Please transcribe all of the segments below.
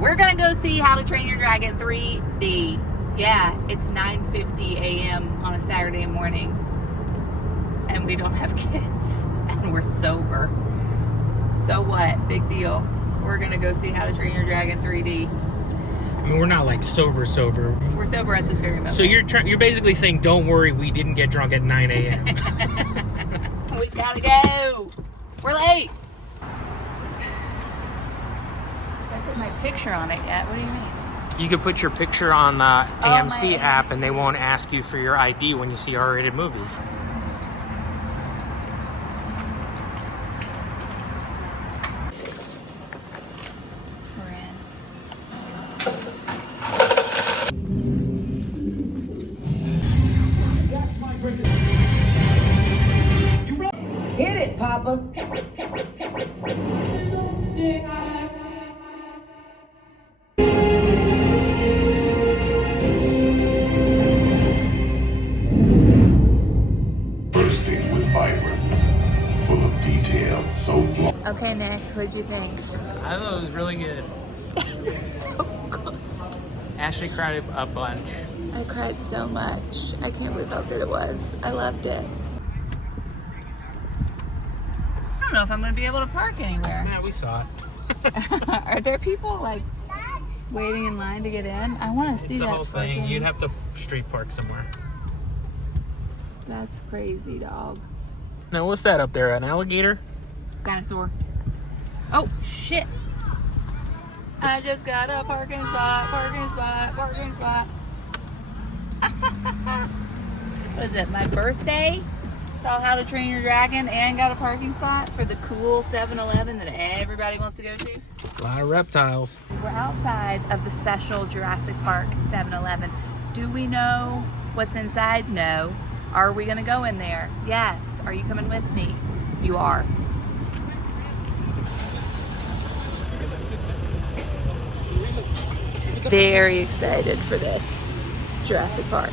We're gonna go see How to Train Your Dragon 3D. Yeah, it's 9:50 a.m. on a Saturday morning, and we don't have kids, and we're sober. So what? Big deal. We're gonna go see How to Train Your Dragon 3D. I mean, we're not like sober. We're sober at this very moment. So you're basically saying, don't worry, we didn't get drunk at 9 a.m. We gotta go. We're late. I put my picture on it yet. What do you mean? You could put your picture on the AMC app, and they won't ask you for your ID when you see R-rated movies. Hit it, Papa. Bursting with vibrance, full of detail, so flawed. Okay, Nick, what'd you think? I thought it was really good. It was so good. Ashley cried a bunch. I cried so much. I can't believe how good it was. I loved it. I don't know if I'm going to be able to park anywhere. Yeah, we saw it. Are there people like waiting in line to get in? I want to see It's the that whole thing. fucking- You'd have to street park somewhere. That's crazy, dog. Now, what's that up there? An alligator? Dinosaur. Oh, shit. I just got a parking spot. What is it, my birthday? Saw How to Train Your Dragon and got a parking spot for the cool 7-Eleven that everybody wants to go to. A lot of reptiles. We're outside of the special Jurassic Park 7-Eleven. Do we know what's inside? No. Are we gonna go in there? Yes. Are you coming with me? You are. Very excited for this Jurassic Park.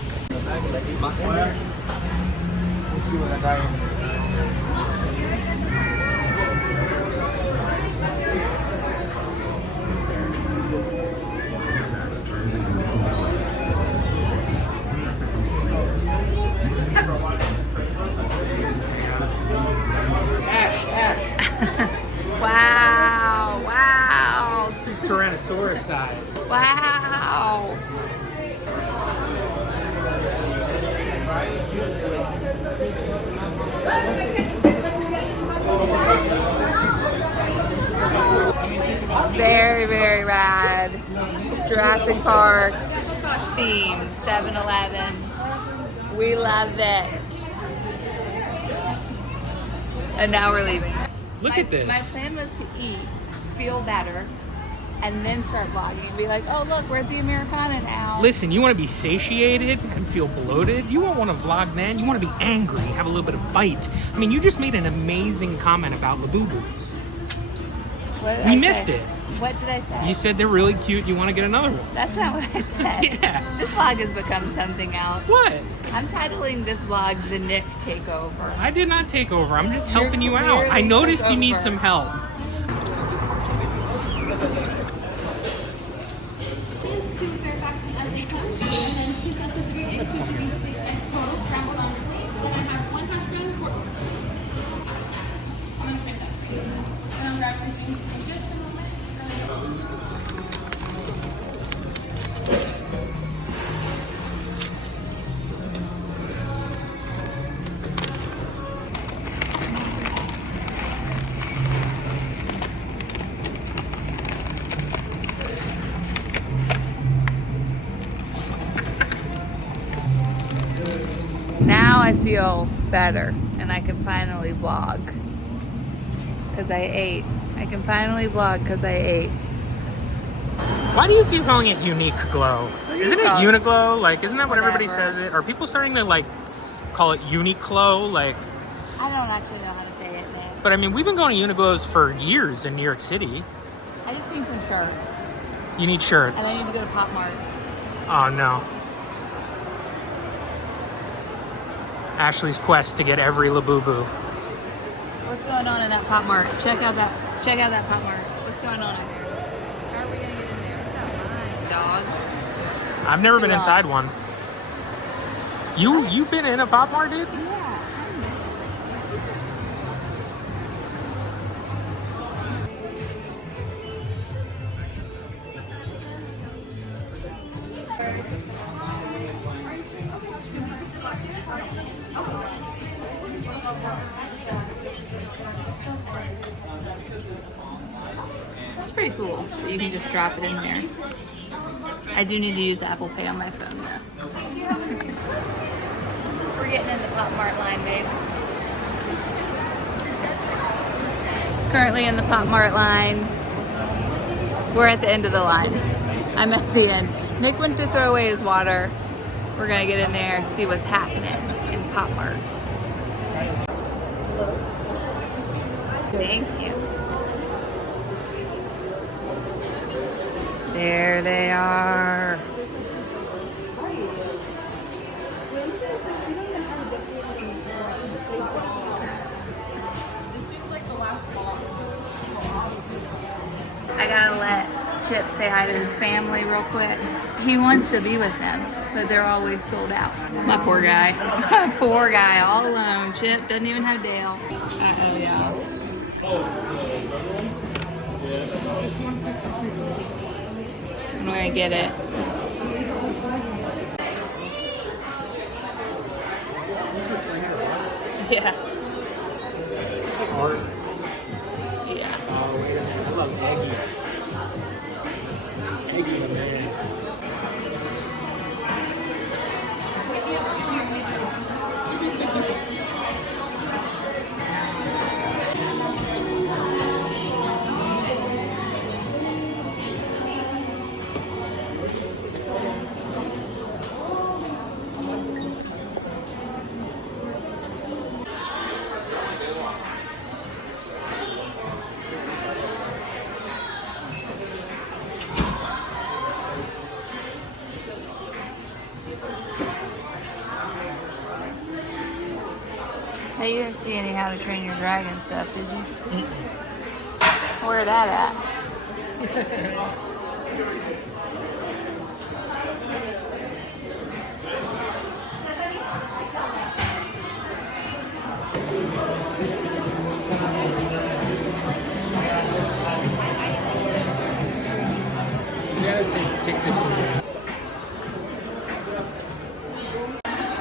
Wow. This is Tyrannosaurus size. Wow. Very, very rad. Jurassic Park theme, 7-Eleven. We love it. And now we're leaving. Look at this. My plan was to eat, feel better, and then start vlogging and be like, oh, look, we're at the Americana now. Listen, you want to be satiated and feel bloated? You won't want to vlog then. You want to be angry, have a little bit of bite. I mean, you just made an amazing comment about Labubu's. What did We I missed say? it. What did I say? You said they're really cute. You want to get another one. That's not what I said. Yeah. This vlog has become something else. What? I'm titling this vlog The Nick Takeover. I did not take over. I'm just You're helping you out. clearly I noticed you need took some over. help. Two Fairfaxes empty cups, and then 2 cups of 3 eggs, which should be 6 eggs total, scrambled on your plate. Then I have 1 hash brown, 4 I'm going to print that for you. And I'll grab your drinks in just a moment. Now I feel better and I can finally vlog. Because I ate. I can finally vlog because I ate. Why do you keep calling it Unique Glow? do you Isn't it call it? Uniqlo? Like, isn't that what everybody Whatever. says it? Are people starting to, like, call it Uniqlo? Like, I don't actually know how to say it, Nick. but I mean, we've been going to Uniqlo's for years in New York City. I just need some shirts. You need And shirts. I need to go to Pop Mart. Oh, no. Ashley's quest to get every Labubu. What's going on in that Pop Mart? Check out that Pop Mart. What's going on in there? How are we gonna get in there? dog. I've never been Too inside one. You've been in a Pop Mart, dude? That's pretty cool that you can just drop it in there. I do need to use Apple Pay on my phone though. We're getting in the Pop Mart line, babe. Currently in the Pop Mart line. We're at the end of the line. I'm at the end. Nick went to throw away his water. We're gonna get in there, see what's happening in Pop Mart. Thank you. There they are. I gotta let Chip say hi to his family real quick. He wants to be with them, but they're always sold out. My poor guy. My poor guy, all alone. Chip doesn't even have Dale. Uh-oh, yeah. I'm gonna get it. Yeah. Art. Yeah. Oh, wait a minute. I love Eggy. Eggy the man. Hey, you didn't see any How to Train Your Dragon stuff, did you? Where that at? You gotta take this in.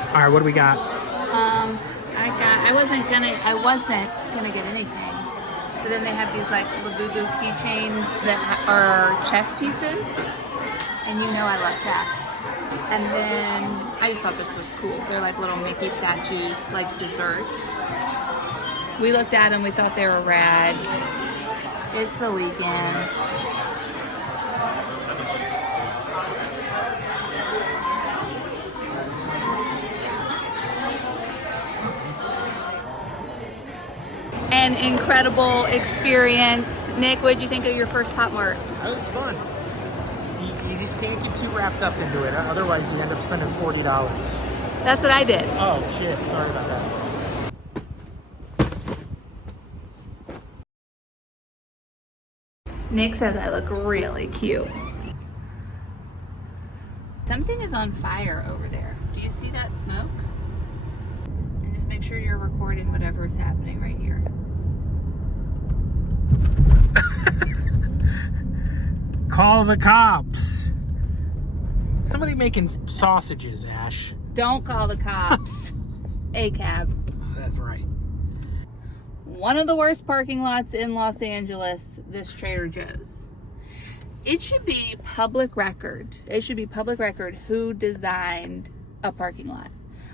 All right, what do we got? I wasn't gonna get anything. But then they have these like Labubu keychain that are chess pieces, and you know I love chess. And then I just thought this was cool. They're like little Mickey statues, like desserts. We looked at them, we thought they were rad. It's the weekend. An incredible experience. Nick, what did you think of your first Pop Mart? That was fun. You just can't get too wrapped up into it. Otherwise, you end up spending $40. That's what I did. Oh, shit. Sorry about that. Nick says I look really cute. Something is on fire over there. Do you see that smoke? And just make sure you're recording whatever is happening right here. Call the cops. Somebody making sausages, Ash. Don't call the cops. A cab. Oh, that's right. One of the worst parking lots in Los Angeles, this Trader Joe's. It should be public record. It should be public record who designed a parking lot.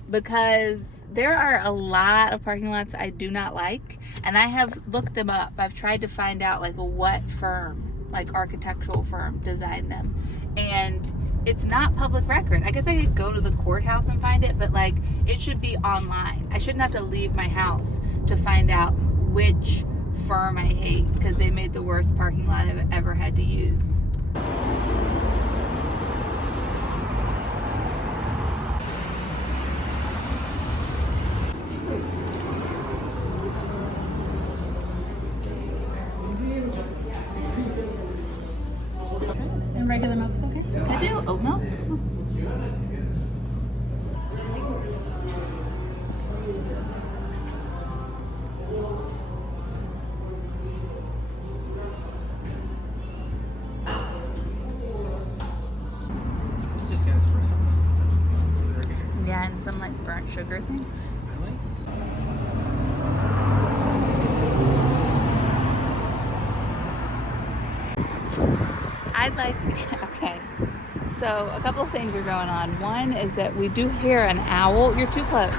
Because there are a lot of parking lots I do not like. And I have looked them up. I've tried to find out like what firm, like architectural firm, designed them. And it's not public record. I guess I could go to the courthouse and find it, but like it should be online. I shouldn't have to leave my house to find out which firm I hate because they made the worst parking lot I've ever had to use. regular milk is okay? Can I do oat milk? This is just an espresso. Yeah, and some like burnt sugar thing. Really? I'd like, okay. So a couple of things are going on. One is that we do hear an owl. You're too close.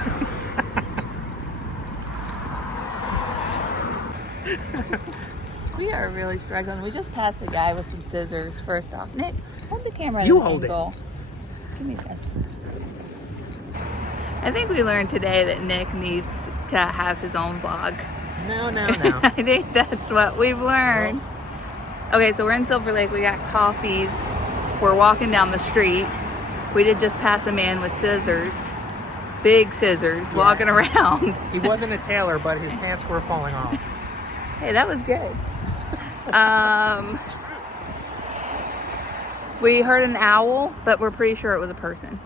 We are really struggling. We just passed a guy with some scissors. First off, Nick, hold the camera. at You this hold it. angle. Give me this. I think we learned today that Nick needs to have his own vlog. No. I think that's what we've learned. Okay, so we're in Silver Lake. We got coffees. We're walking down the street. We did just pass a man with scissors, big scissors, walking around. He wasn't a tailor, but his pants were falling off. Hey, that was good. We heard an owl, but we're pretty sure it was a person.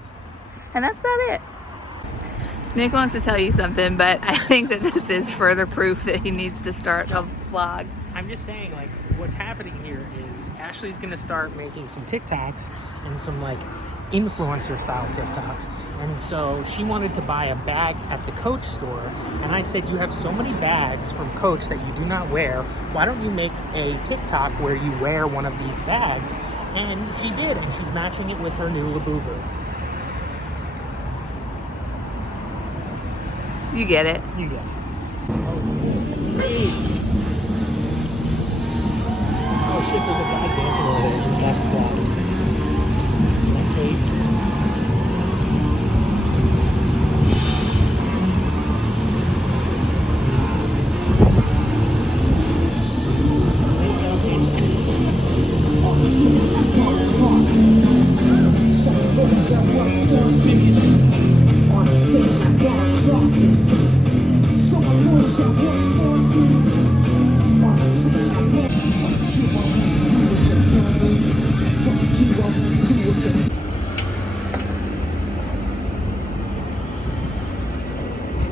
And that's about it. Nick wants to tell you something, but I think that this is further proof that he needs to start a vlog. I'm just saying, like, what's happening here is Ashley's gonna start making some TikToks and some like influencer style TikToks. And so she wanted to buy a bag at the Coach store. And I said, you have so many bags from Coach that you do not wear. Why don't you make a TikTok where you wear one of these bags? And she did, and she's matching it with her new Labubu. You get it. You get it. Oh shit, there's a guy dancing over there in the best dog. That cape.